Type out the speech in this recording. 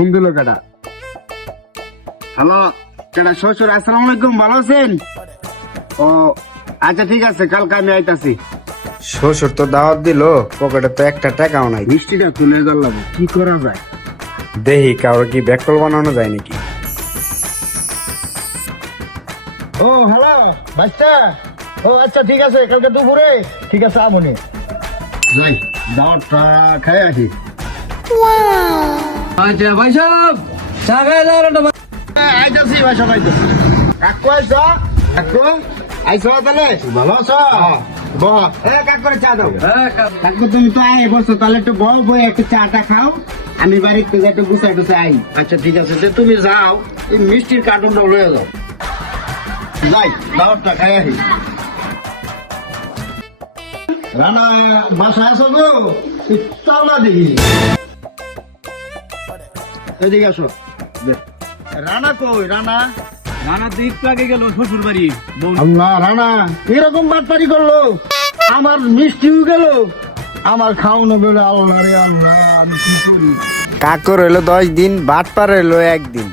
Phone দিল কেটা? Hello কেটা? শ্বশুর আসসালামু আলাইকুম, ভালো আছেন? ও আচ্ছা ঠিক আছে, কালকে আমি আইতাছি। শ্বশুর তো দাওয়াত দিল, পকেটে তো একটা টাকাও নাই। মিষ্টিটা তুলে ধরলাম, কি করা যায়? দেখি কারো কি ব্যাককল বানানো যায় নাকি। ও হ্যালো বাচ্চা, ও আচ্ছা ঠিক আছে, কালকে দুপুরে ঠিক আছে আমনি যাই, দাওয়াতটা খাই আসি। আচ্ছা ভাই সাহেব, চা খাই দাও না। আইতাছি ভাই, সবাই আইতাছি। কাকু আইসো? কাকু আইসো তাহলে? ভালো আছো? বহ কাকু করে চা দাও। কাকু তুমি তো আয় বসো, তাহলে একটু বল বই একটু চাটা খাও, আমি বাড়িতে যাই একটু গুছাই টুছাই আই। আচ্ছা ঠিক আছে, যে তুমি যাও, এই মিষ্টির কার্টুনটা লয়ে যাও। যাই দাওয়াতটা খাই আসি। রানা বাসায় আছো গো? চল না দেখি, এদিকে আসো। রানা কই? রানা রানা তো একটু আগে গেল শ্বশুর বাড়ি। আল্লাহ, রানা এরকম বাটপারি করলো, আমার মিষ্টিও গেল, আমার খাওয়ানো গেল। আল্লাহ রে আল্লাহ, আমি কি করি? কাকর হইলো 10 দিন, বাটপার হইলো 1 দিন।